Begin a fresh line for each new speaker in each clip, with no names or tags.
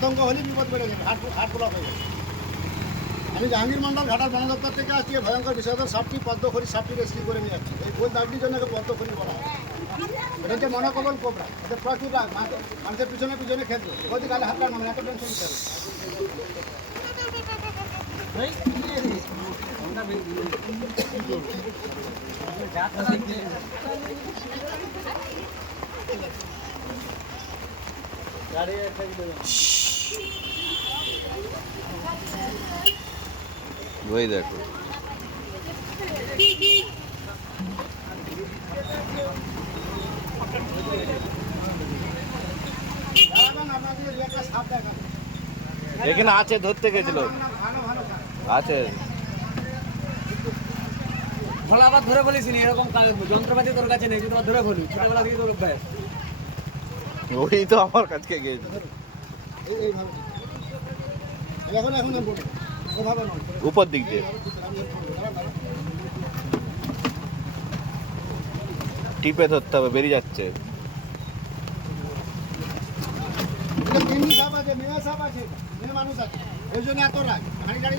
আতঙ্ক হলে বিপদ বেড়ে যাবে হাট হাট ব্লক হয়ে যাবে। আমি জাহাঙ্গীর মন্ডল ঘাটাল বন দপ্তর থেকে আজকে ভয়ঙ্কর বিষয়টা সাপটি পদ্মখড়ি সাপটি রেস্কিউ করে নিয়ে যাচ্ছি। এই কোন দাবটির জন্য পদ্মখড়ি বলা হয়। এটা হচ্ছে মনোকবল কোবরা এটা প্রচুর রাগ, মানুষের পিছনে পিছনে খেলবে। ওই গালে হাত লাগানো এত টেনশন নিতে হবে।
ওই দেখো। এখানে আছে ধরতে গেছিল। আছে
ভোলা আবার ধরে বলিস নি এরকম যন্ত্রপাতি তোর কাছে নেই আবার ধরে বলি ছোটবেলা থেকে তোর অভ্যাস
ওই তো আমার কাছে গিয়েছে উপর দিক দিয়ে। টিপে ধরতে হবে, বেরিয়ে যাচ্ছে।
মানুষ আছে। ওই জন্য এত রাগ। গাড়ি গাড়ি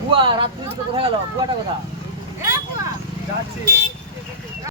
বুয়া রাত্রি কোথায় গেল? বুয়াটা
কোথায়?
যাচ্ছি।